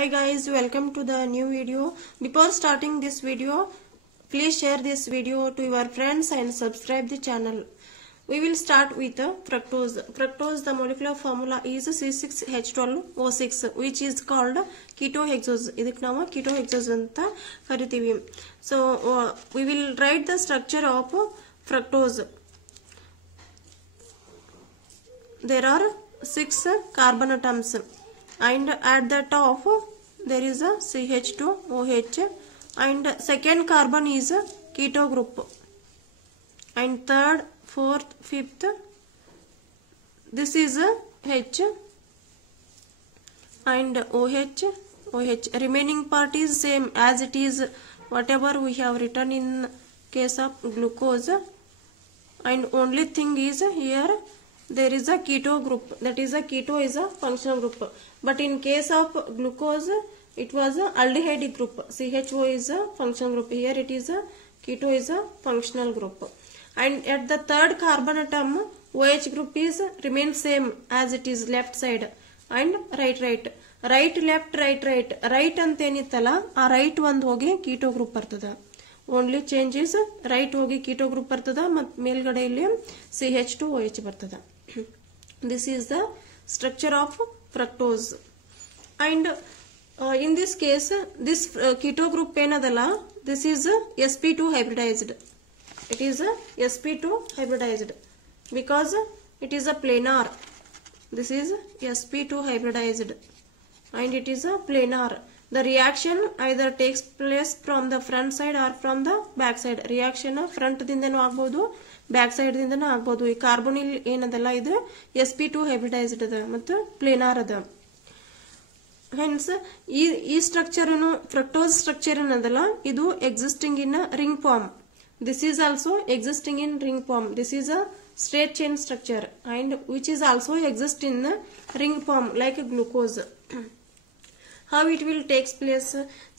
Hi guys, welcome to the new video. Before starting this video, please share this video to your friends and subscribe the channel. We will start with fructose. Fructose, the molecular formula is C6H12O6, which is called ketohexose. ಇದಕ್ಕೆ ನಾವು ketohexose ಅಂತ ಕರಿತೀವಿ. So we will write the structure of fructose. There are 6 carbon atoms. And at the top there is a CH2OH, and second carbon is a keto group, and third, fourth, fifth, this is a H and OH. Remaining part is same as it is whatever we have written in case of glucose, and only thing is here there is a keto group, that is a keto is a functional group, but in case of glucose it was a aldehyde group. CHO is a functional group, here it is a keto is a functional group, and at the third carbon atom OH group is remain same as it is left side and right left right ಅಂತ ಏನಿತ್ತಲ್ಲ ಆ right ಒಂದು ಹೋಗಿ keto group ಬರ್ತದ. Only change is right ಹೋಗಿ keto group ಬರ್ತದ ಮತ್ತು ಮೇಲ್ಗಡೆ ಇಲ್ಲಿ CH2OH ಬರ್ತದ. This is the structure of fructose, and in this case this keto group ಏನದಲ್ಲ, this is sp2 hybridized. It is sp2 hybridized because it is a planar. This is sp2 hybridized and it is a planar. The reaction either takes place from the front side or from the back side. Reaction front ದಿಂದನೂ ಆಗಬಹುದು, back side ದಿಂದನೂ ಆಗಬಹುದು. ಈ ಕಾರ್ಬೊನಿಲ್ ಏನದಲ್ಲ ಇದು sp2 hybridised ಅದ ಮತ್ತು planar ಅದ. Hence ಈ structure fructose structure ಏನದಲ್ಲ ಇದು existing in ring form. This is also existing in ring form. This is a straight chain structure and which is also exist in ring form like glucose. How it will takes place?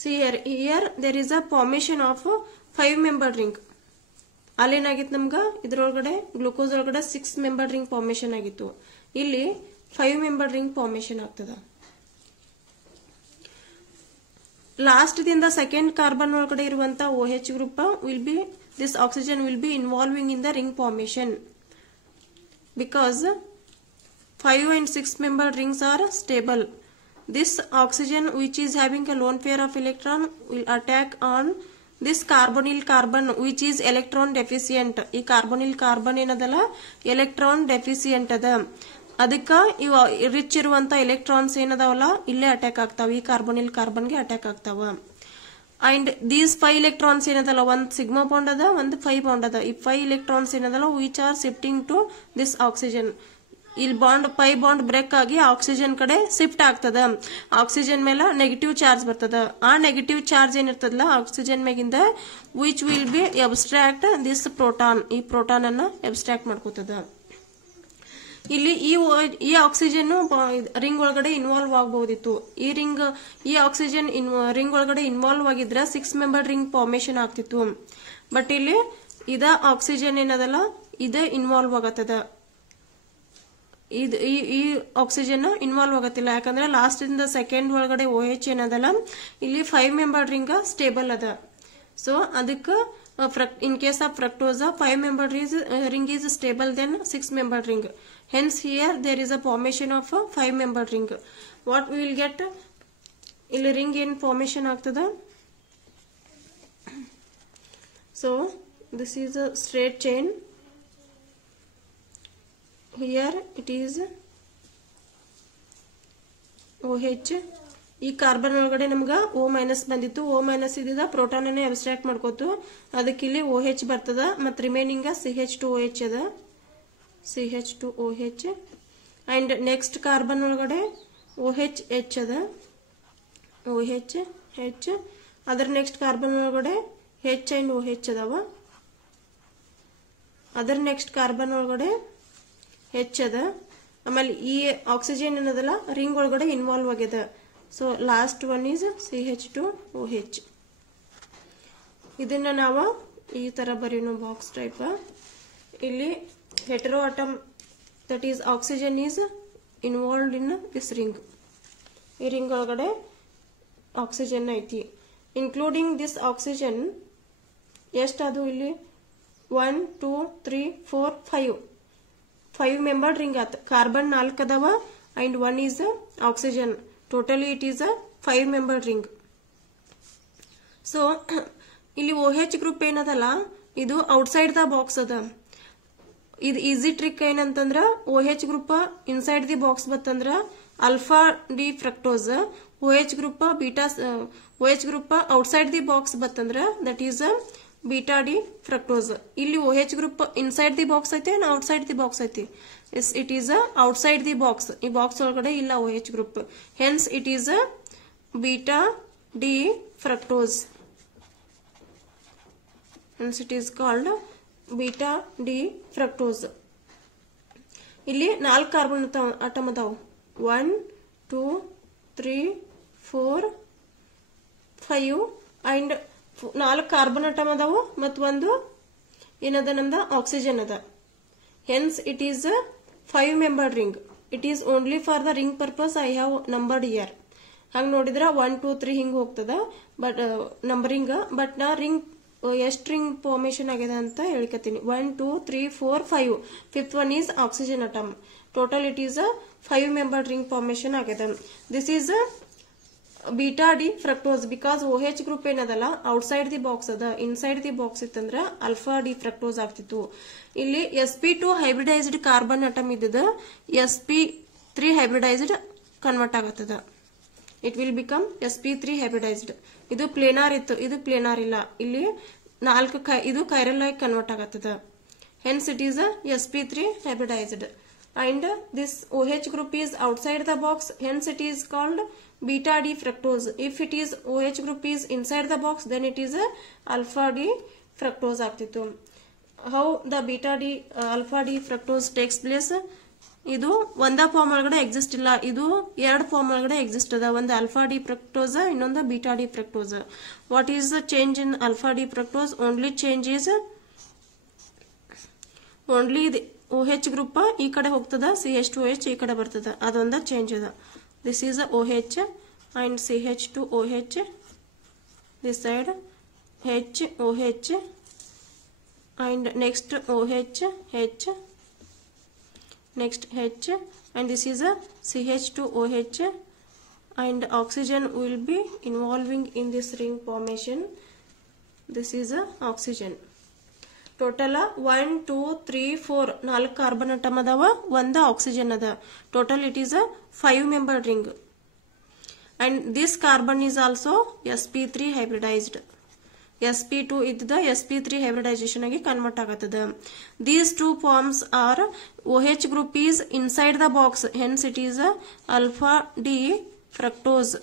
See here there is a formation of 5-membered ring. ಅಲ್ಲೇನಾಗಿತ್ತು ನಮ್ಗ ಇದ್ರೊಳಗಡೆ glucose ಒಳಗಡೆ 6-membered ring formation ಆಗಿತ್ತು, ಇಲ್ಲಿ 5-membered ring formation ಆಗ್ತದ. Last ದಿಂದ second carbon ಒಳಗಡೆ ಇರುವಂತ OH group will be this oxygen will be involving in the ring formation because 5 and 6-membered rings are stable. This oxygen which is having a lone pair of electron will attack on this carbonyl carbon which is electron deficient. ಈ carbonyl carbon ಏನದಲ್ಲ electron deficient ಅದ, ಅದಕ್ಕ ಇವ rich ಇರುವಂತ electrons ಏನದಾವಲ್ಲ ಇಲ್ಲೇ attack ಆಗ್ತಾವ, ಈ carbonyl carbon ಗೆ ಅಟ್ಯಾಕ್ ಆಗ್ತಾವ. ಅಂಡ್ ದೀಸ್ 5 electrons ಏನದಲ್ಲ, ಒಂದು ಸಿಗ್ಮಾ ಬಾಂಡ್ ಅದ, ಒಂದು 5 ಬಾಂಡ್ ಅದ. ಈ 5 electrons ಏನದಲ್ಲ which are shifting to this oxygen. ಇಲ್ಲಿ ಬಾಂಡ್ 5 ಬಾಂಡ್ ಬ್ರೇಕ್ ಆಗಿ ಆಕ್ಸಿಜನ್ ಕಡೆ ಶಿಫ್ಟ್ ಆಗ್ತದ. ಆಕ್ಸಿಜನ್ ಮೇಲೆ ನೆಗೆಟಿವ್ ಚಾರ್ಜ್ ಬರ್ತದ. ಆ ನೆಗೆಟಿವ್ ಚಾರ್ಜ್ ಏನಿರ್ತದಲ್ಲ ಆಕ್ಸಿಜನ್ ಮ್ಯಾಗಿಂದ which will be abstract this proton. ಈ ಪ್ರೋಟಾನ್ ಅನ್ನ ಅಬ್ಸ್ಟ್ರಾಕ್ಟ್ ಮಾಡ್ಕೋತದ. ಇಲ್ಲಿ ಈ ಆಕ್ಸಿಜನ್ ರಿಂಗ್ ಒಳಗಡೆ ಇನ್ವಾಲ್ವ್ ಆಗಬಹುದಿತ್ತು. ಈ ಆಕ್ಸಿಜನ್ ರಿಂಗ್ ಒಳಗಡೆ ಇನ್ವಾಲ್ವ್ ಆಗಿದ್ರೆ 6-membered ring ಫಾರ್ಮೇಶನ್ ಆಗ್ತಿತ್ತು. ಬಟ್ ಇಲ್ಲಿ ಇದ ಆಕ್ಸಿಜನ್ ಏನದಲ್ಲ ಇದ ಇನ್ವಾಲ್ವ್ ಆಗತ್ತದ. ಈ ಆಕ್ಸಿಜನ್ ಇನ್ವಾಲ್ವ್ ಆಗತ್ತಿಲ್ಲ, ಯಾಕಂದ್ರೆ ಲಾಸ್ಟ್ ಇಂದ ಸೆಕೆಂಡ್ ಒಳಗಡೆ OH ಏನದಲ್ಲ ಇಲ್ಲಿ 5-membered ring ಸ್ಟೇಬಲ್ ಅದ. ಸೊ ಅದಕ್ಕೆ in case of fructose 5-membered ring is stable than 6-membered ring. Hence here there is a formation of a 5-membered ring. What we will get? ಇಲ್ಲಿ ring in formation ಆಗ್ತದ. So this is a straight chain. Here it is OH. ಈ carbon ಒಳಗಡೆ ನಮ್ಗ O- ಬಂದಿತ್ತು. O- ಇದ್ದ proton ಅನ್ನ abstract ಮಾಡ್ಕೋತು, ಅದಕ್ಕೆ ಇಲ್ಲಿ OH ಬರ್ತದ. ಮತ್ ರಿಮೈನಿಂಗ್ CH2OH ಅದ, CH2OH. ಅಂಡ್ ನೆಕ್ಸ್ಟ್ ಕಾರ್ಬನ್ ಒಳಗಡೆ OH ಅದ, OH. ಅದರ ನೆಕ್ಸ್ಟ್ ಕಾರ್ಬನ್ ಒಳಗಡೆ H and OH ಅದಾವ. ಅದರ ನೆಕ್ಸ್ಟ್ ಕಾರ್ಬನ್ ಒಳಗಡೆ H ಅದ. ಆಮೇಲೆ ಈ ಆಕ್ಸಿಜನ್ ಏನದಲ್ಲ ರಿಂಗ್ ಒಳಗಡೆ ಇನ್ವಾಲ್ವ್ ಆಗ್ಯದ. So last one is CH2OH. ಇದನ್ನ ನಾವು ಈ ತರ ಬರೆಯೋಣ ಬಾಕ್ಸ್ ಟೈಪ್. ಇಲ್ಲಿ hetero atom that is oxygen is involved in this ring. ಈ ರಿಂಗ್ ಒಳಗಡೆ ಆಕ್ಸಿಜನ್ ಐತಿ. ಇನ್ಕ್ಲೂಡಿಂಗ್ ದಿಸ್ ಆಕ್ಸಿಜನ್ ಎಷ್ಟದು ಇಲ್ಲಿ 1 2 3 4 5 ಮೆಂಬರ್ಡ್ ರಿಂಗ್ ಆತ. ಕಾರ್ಬನ್ 4 ಅದಾವ and 1 is oxygen. Totally it is 5 membered ring. So ಇಲ್ಲಿ OH ಗ್ರೂಪ್ ಏನದಲ್ಲ ಇದು ಔಟ್ಸೈಡ್ ದ ಬಾಕ್ಸ್ ಅದ. ಇದು ಈಸಿ ಟ್ರಿಕ್ ಏನಂತಂದ್ರ OH group inside the box ಬತ್ತಂದ್ರ alpha D fructose, OH group beta OH group outside the box ಬತ್ತಂದ್ರ that is beta D fructose. ಇಲ್ಲಿ OH group inside the box ಐತಿ outside the box ಐತಿ. It is outside the box. ಈ box ಒಳಗಡೆ ಇಲ್ಲ OH group. Hence it is beta D fructose. Hence it is called beta D fructose. ಇಲ್ಲಿ 4 carbon atom ಅದಾವು. 1 2 3 4 5 and 4 carbon atom ಅದಾವು ಮತ್ತು ಒಂದು ಏನದ ನಮ್ದ ಆಕ್ಸಿಜನ್ ಅದ. Hence it is 5 membered ring. It is only for the ring purpose I have numbered here. ಹಂಗ ನೋಡಿದ್ರ 1 2 3 ಹಿಂಗ ಹೋಗ್ತದ ಬಟ್ ನಂಬರಿಂಗ್. ಬಟ್ ನಾ ರಿಂಗ್ ಎಷ್ಟು ರಿಂಗ್ ಫಾರ್ಮೇಶನ್ ಆಗಿದೆ ಅಂತ ಹೇಳ್ಕತೀನಿ. 1 2 3 4 5. Fifth one is oxygen atom. Total it is 5 membered ring formation ಆಗಿದೆ. This is beta D fructose. Because OH group ಏನದಲ್ಲ ಔಟ್ಸೈಡ್ ದಿ ಬಾಕ್ಸ್ ಅದ. ಇನ್ಸೈಡ್ ದಿ ಬಾಕ್ಸ್ ಇತ್ತಂದ್ರ alpha D fructose ಆಗ್ತಿತ್ತು. ಇಲ್ಲಿ sp2 ಹೈಬ್ರಿಡೈಸ್ಡ್ ಕಾರ್ಬನ್ ಅಟಮ್ ಇದ್ದದ sp3 hybridised convert ಆಗತ್ತದ. It will become sp3 hybridised. ಇದು planar ಇತ್ತು, ಇದು ಪ್ಲೇನಾರ್ ಇಲ್ಲ. ಇಲ್ಲಿ 4 ಇದು ಕೈರಲ್ ಆಗಿ ಕನ್ವರ್ಟ್ ಆಗತ್ತದ. Hence it is sp3 hybridized. And this OH group is outside the box. Hence it is called beta D fructose. If it is OH group is inside the box, then it is alpha D fructose ಆಗ್ತಿತ್ತು. How the beta D alpha D fructose takes place? ಇದು ಒಂದ form ಒಳಗಡೆ exist ಇಲ್ಲ. ಇದು 2 form ಒಳಗಡೆ exist ಅದ. ಒಂದು alpha D fructose, ಇನ್ನೊಂದು beta D fructose. What is the change in alpha D fructose? Only change is only OH group ಈ ಕಡೆ ಹೋಗ್ತದ, CH2OH ಈ ಕಡೆ ಬರ್ತದ. ಅದೊಂದ ಚೇಂಜ್ ಅದ. This is OH and CH2OH. This side HOH and next OH H, next H, and this is a CH2OH, and oxygen will be involving in this ring formation. This is a oxygen. Total 1 2 3 4 4 carbon atom adava, 1 oxygen ada. Total it is a 5 membered ring, and this carbon is also sp3 hybridized. sp2 ಇದ್ದ sp3 hybridization ಆಗಿ convert ಆಗತ್ತದ. These two forms are OH group is inside the box, hence it is alpha D fructose.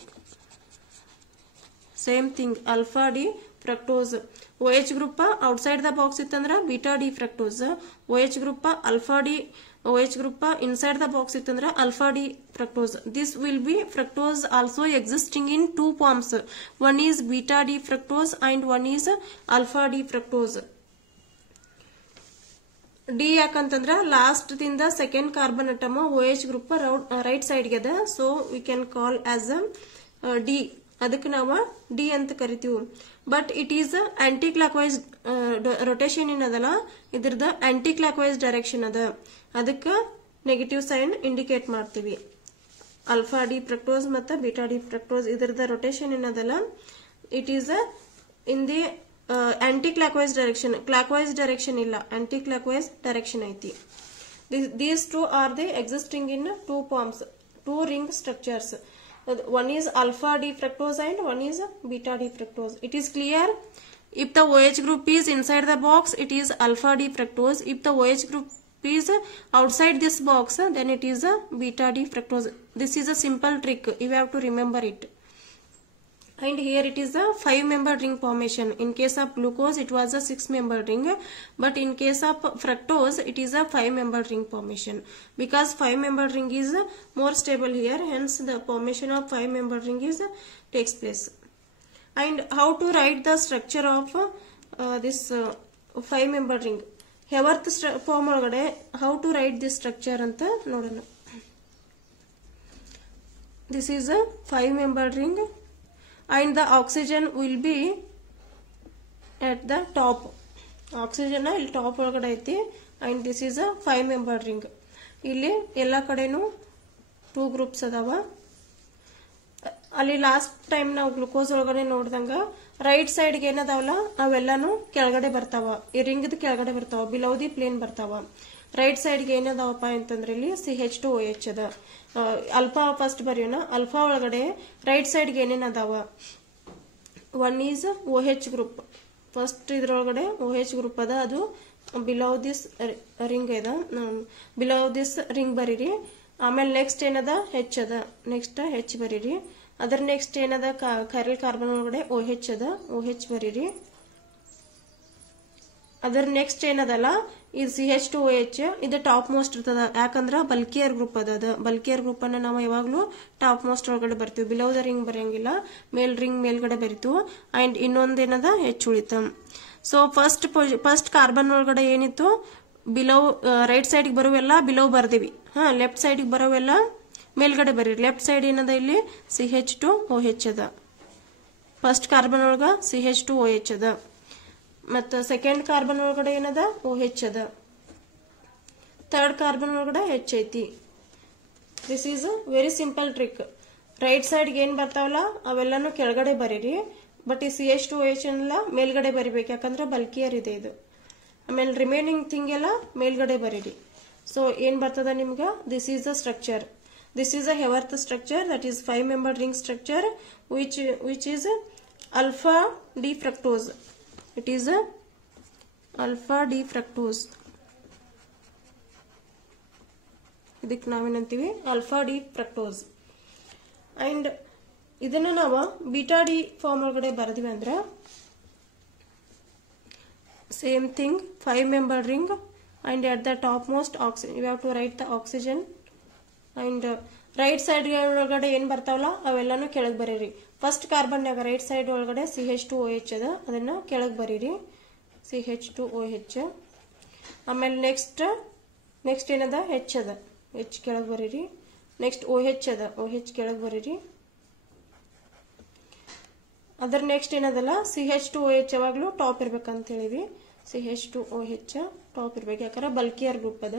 Same thing, alpha D fructose. OH group outside the box ಇತ್ತಂದ್ರ beta D fructose. OH group alpha D, OH group inside the box ಇತ್ತಂದ್ರ alpha D fructose. This will be fructose also existing in 2 forms. One is beta D fructose and one is alpha D fructose. D ಯಾಕಂತಂದ್ರ last ದಿಂದ second carbon atom OH group right side ಗೆ ಅದ. So we can call as D. ಅದಕ್ಕೆ ನಾವು D ಅಂತ ಕರಿತೀವಿ. But it is anticlockwise rotation ಏನದಲ್ಲ, ಇದ್ರದ ಆಂಟಿ ಕ್ಲಾಕ್ ವೈಸ್ ಡೈರೆಕ್ಷನ್ ಅದ. ಅದಕ್ಕೆ ನೆಗೆಟಿವ್ ಸೈನ್ ಇಂಡಿಕೇಟ್ ಮಾಡ್ತೀವಿ. ಅಲ್ಫಾ ಡಿ ಫ್ರಕ್ಟೋಸ್ ಮತ್ತು ಬೀಟಾ ಡಿ ಫ್ರಕ್ಟೋಸ್ ಇದರದ ರೊಟೇಷನ್ ಏನದಲ್ಲ, it is in the aunty clock wise direction. Clock wise direction ಇಲ್ಲ, aunty clock wise direction ಐತಿ. These two are the existing in 2 forms, 2 ring structures. One is alpha D fructose and one is beta D fructose. It is clear? If the OH group is inside the box, it is alpha D fructose. If the OH group is outside this box, then it is beta D fructose. This is a simple trick. You have to remember it. And here it is a 5-membered ring formation. In case of glucose, it was a 6-membered ring. But in case of fructose, it is a 5-membered ring formation. Because 5-membered ring is more stable here, hence the formation of 5-membered ring is takes place. And how to write the structure of this 5-membered ring? Haworth form ಒಳಗಡೆ how to write this structure ಅಂತ ನೋಡೋಣ. This is a 5-membered ring. and the oxygen will be at the top. Oxygen ಇಲ್ಲಿ top ಒಳಗಡೆ ಐತಿ and this is a 5 membered ring. ಇಲ್ಲಿ ಎಲ್ಲ ಕಡೆನೂ 2 groups ಅದಾವ. ಅಲ್ಲಿ ಲಾಸ್ಟ್ ಟೈಮ್ ನಾವು ಗ್ಲೂಕೋಸ್ ಒಳಗಡೆ ನೋಡಿದಂಗ ರೈಟ್ ಸೈಡ್ ಗೆ ಏನದಾವಲ್ಲ ಅವೆಲ್ಲಾನು ಕೆಳಗಡೆ ಬರ್ತಾವ, ಈ ರಿಂಗ್ ಕೆಳಗಡೆ ಬರ್ತಾವ, ಬಿಲೋ ದಿ ಪ್ಲೇನ್ ಬರ್ತಾವ. ರೈಟ್ ಸೈಡ್ ಗೆ ಏನದಾವಪ್ಪ ಅಂತಂದ್ರೆ ಇಲ್ಲಿ CH2OH ಅದ. ಅಲ್ಫಾ ಫಸ್ಟ್ ಬರೆಯೋಣ. ಅಲ್ಫಾ ಒಳಗಡೆ ರೈಟ್ ಸೈಡ್ ಗೆ ಏನೇನ್ ಅದಾವ? One is OH group. First ಇದ್ರೊಳಗಡೆ OH ಗ್ರೂಪ್ ಅದ, ಅದು ಬಿಲೋ ದಿಸ್ ರಿಂಗ್ ಅದ. ಬಿಲೋ ದಿಸ್ ರಿಂಗ್ ಬರೀರಿ. ಆಮೇಲೆ ನೆಕ್ಸ್ಟ್ ಏನದ H ಅದ, ನೆಕ್ಸ್ಟ್ H ಬರೀರಿ. ಅದರ ನೆಕ್ಸ್ಟ್ ಏನದ ಕೈರಲ್ ಕಾರ್ಬನ್ ಒಳಗಡೆ OH ಅದ, OH ಬರೀರಿ. ಅದರ ನೆಕ್ಸ್ಟ್ ಏನದಲ್ಲ ಇದು CH2OH, ಇದು ಟಾಪ್ ಮೋಸ್ಟ್ ಇರ್ತದ. ಯಾಕಂದ್ರ ಬಲ್ಕಿಯರ್ ಗ್ರೂಪ್ ಅದ. ಬಲ್ಕಿಯರ್ ಗ್ರೂಪ್ ಅನ್ನ ನಾವು ಯಾವಾಗ್ಲೂ ಟಾಪ್ ಮೋಸ್ಟ್ ಒಳಗಡೆ ಬರ್ತೀವಿ, ಬಿಲೋ ದ ರಿಂಗ್ ಬರೆಯಂಗಿಲ್ಲ. ಮೇಲ್ ರಿಂಗ್ ಮೇಲ್ಗಡೆ ಬರಿತೀವಿ. ಅಂಡ್ ಇನ್ನೊಂದೇನದ H ಉಳಿತ. ಸೊ ಫಸ್ಟ್ ಕಾರ್ಬನ್ ಒಳಗಡೆ ಏನಿತ್ತು ಬಿಲೋ ರೈಟ್ ಸೈಡ್ ಬರುವೆಲ್ಲ ಬಿಲೋ ಬರ್ದಿವಿ. ಲೆಫ್ಟ್ ಸೈಡ್ ಬರೋವೆಲ್ಲ ಮೇಲ್ಗಡೆ ಬರೀರಿ. ಲೆಫ್ಟ್ ಸೈಡ್ ಏನದ ಇಲ್ಲಿ CH2OH ಅದ. ಫಸ್ಟ್ ಕಾರ್ಬನ್ ಒಳಗ CH2OH ಅದ. ಮತ್ತ ಸೆಕೆಂಡ್ ಕಾರ್ಬನ್ ಒಳಗಡೆ ಏನದ OH ಅದ. ಥರ್ಡ್ ಕಾರ್ಬನ್ ಒಳಗಡೆ H ಐತಿ. This is very simple trick. Right side ಏನ್ ಬರ್ತಾವಲ್ಲ ಅವೆಲ್ಲಾನು ಕೆಳಗಡೆ ಬರೀರಿ. ಬಟ್ ಈ CH2OH ಎಲ್ಲ ಮೇಲ್ಗಡೆ ಬರಿಬೇಕು, ಯಾಕಂದ್ರೆ ಬಲ್ಕಿಯರ್ ಇದೆ ಇದು. ಆಮೇಲೆ ರಿಮೈನಿಂಗ್ ಥಿಂಗ್ ಎಲ್ಲ ಮೇಲ್ಗಡೆ ಬರೀರಿ. ಸೊ ಏನ್ ಬರ್ತದ ನಿಮ್ಗ? This is the structure. This is a Haworth structure, that is 5 membered ring structure, which is alpha D fructose. It is a alpha D fructose. ಇದಕ್ಕೆ ನಾವೇನಂತೀವಿ alpha D fructose. And ಇದನ್ನ ನಾವು beta D form ಒಳಗಡೆ ಬರೆದಿವಿ ಅಂದ್ರೆ same thing, 5 membered ring, and at the topmost oxygen you have to write the oxygen. And write side ಒಳಗಡೆ ಏನ್ ಬರ್ತಾವಲ್ಲ ಅವೆಲ್ಲಾನು ಕೆಳಗ್ ಬರೀರಿ. ಫಸ್ಟ್ ಕಾರ್ಬನ್ ನಾಗ ರೈಟ್ ಸೈಡ್ ಒಳಗಡೆ CH2OH ಅದ, ಅದನ್ನ ಕೆಳಗ್ ಬರೀರಿ CH2OH. ಆಮೇಲೆ ನೆಕ್ಸ್ಟ್ ಏನದ H ಅದ, H ಕೆಳಗ್ ಬರೀರಿ. ನೆಕ್ಸ್ಟ್ OH ಅದ, OH ಕೆಳಗ್ ಬರೀರಿ. ಅದರ ನೆಕ್ಸ್ಟ್ ಏನದಲ್ಲ CH2OH ಯಾವಾಗ್ಲೂ ಟಾಪ್ ಇರ್ಬೇಕಂತ ಹೇಳಿವಿ. CH2OH ಟಾಪ್ ಇರ್ಬೇಕು, ಯಾಕಂದ್ರೆ ಬಲ್ಕಿಯರ್ ಗ್ರೂಪ್ ಅದ.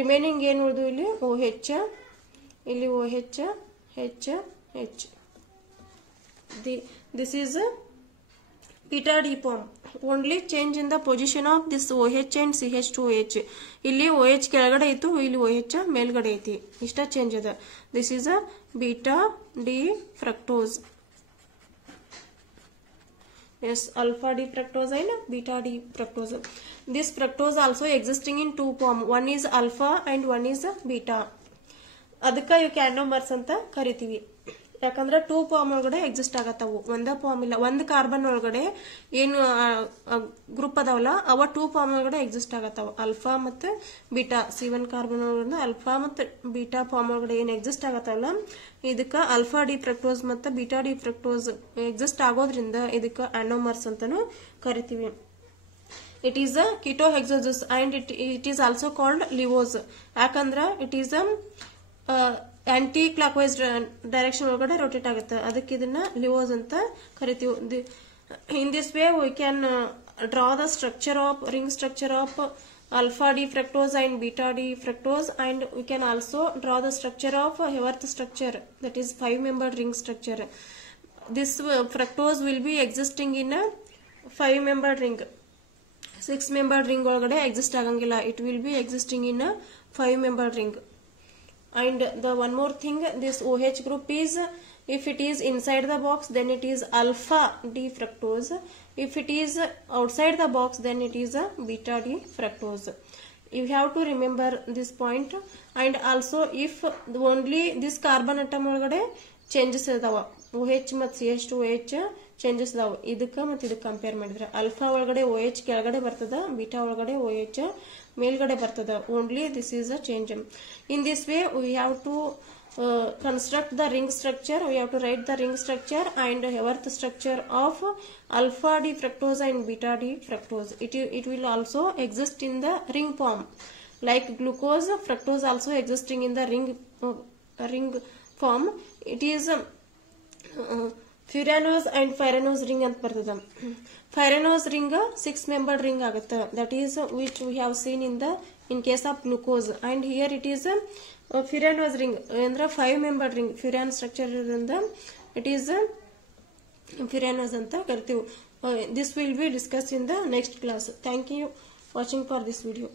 ರಿಮೈನಿಂಗ್ ಏನ್ ಉಳಿದು ಇಲ್ಲಿ OH, ಇಲ್ಲಿ OH, H, H. This is beta D form. Only change in the position of this OH and CH2OH. ಇಲ್ಲಿ OH ಕೆಳಗಡೆ ಇತ್ತು, ಇಲ್ಲಿ OH ಮೇಲ್ಗಡೆ ಐತಿ. ಇಷ್ಟ ಚೇಂಜ್ ಅದ. This is a beta D fructose. Yes, alpha D fructose and beta D fructose. This fructose also existing in two form. One is alpha and one is beta. ಅದಕ್ಕ ಇವಕ್ಕೆ ಆ್ಯನೋಮರ್ಸ್ ಅಂತ ಕರಿತೀವಿ. ಯಾಕಂದ್ರೆ 2 ಫಾರ್ಮ್ ಒಳಗಡೆ ಎಕ್ಸಿಸ್ಟ್ ಆಗತ್ತವು, ಒಂದ form ಇಲ್ಲ. ಒಂದು carbon ಒಳಗಡೆ ಏನು ಗ್ರೂಪ್ ಅದಾವಲ್ಲ ಅವ 2 ಫಾರ್ಮ್ ಒಳಗಡೆ ಎಕ್ಸಿಸ್ಟ್ ಆಗತ್ತವ, ಅಲ್ಫಾ ಮತ್ತೆ ಬೀಟಾ. C1 ಕಾರ್ಬನ್ ಒಳಗಡೆ ಅಲ್ಫಾ ಮತ್ತೆ ಬೀಟಾ ಫಾರ್ಮ್ ಒಳಗಡೆ ಏನ್ ಎಕ್ಸಿಸ್ಟ್ ಆಗತ್ತವಲ್ಲ ಇದಕ್ಕ ಅಲ್ಫಾ ಡಿ ಫ್ರಕ್ಟೋಸ್ ಮತ್ತೆ ಬೀಟಾ ಡಿ ಫ್ರಕ್ಟೋಸ್ ಎಕ್ಸಿಸ್ಟ್ ಆಗೋದ್ರಿಂದ ಇದಕ್ಕ ಆ್ಯನೋಮರ್ಸ್ ಅಂತಾನು ಕರಿತೀವಿ. It is a ketohexoses and it is also called livose. ಯಾಕಂದ್ರೆ it is a aunty clock wise direction ಒಳಗಡೆ ರೊಟೇಟ್ ಆಗುತ್ತೆ, ಅದಕ್ಕೆ ಇದನ್ನ ಲಿವೋಸ್ ಅಂತ ಕರಿತೀವಿ. In this way we can draw the structure of ring structure of alpha D fructose and beta D fructose, and we can also draw the structure of Haworth structure, that is 5 membered ring structure. This fructose will be existing in a 5 membered ring. 6 membered ring ಒಳಗಡೆ exist ಆಗಂಗಿಲ್ಲ, it will be existing in a 5 membered ring. And the one more thing, this OH group is, if it is inside the box then it is alpha D fructose, if it is outside the box then it is a beta D fructose. You have to remember this point. And also if only this carbon atom ಒಳಗಡೆ changes ಇದಾವ, OH ಮತ್ತು CH2OH changes ಇದಾವ, ಇದಕ್ಕ ಮತ್ತು ಇದಕ್ಕೆ compare ಮಾಡಿದ್ರೆ alpha ಒಳಗಡೆ OH ಕೆಳಗಡೆ ಬರ್ತದ, ಬೀಟಾ ಒಳಗಡೆ OH ಮೇಲ್ಗಡೆ ಬರ್ತದ. Only this is a change. In this way we have to construct the ring structure. We have to write the ring structure and Haworth structure of alpha D fructose and beta D fructose. It will also exist in the ring form, like glucose. Fructose also existing in the ring form. It is furanose and pyranose ring ಅಂತ ಬರ್ತದ. Pyranose ring 6 membered ring ಆಗುತ್ತೆ. That is which we have seen in case of glucose. And here it is furanose ring ಅಂದ್ರೆ 5 membered ring. Furan structure ಇರೋದ್ರಿಂದ it is furanose ಅಂತ ಕರಿತೀವಿ. This will be discussed in the next class. Thank you watching for this video.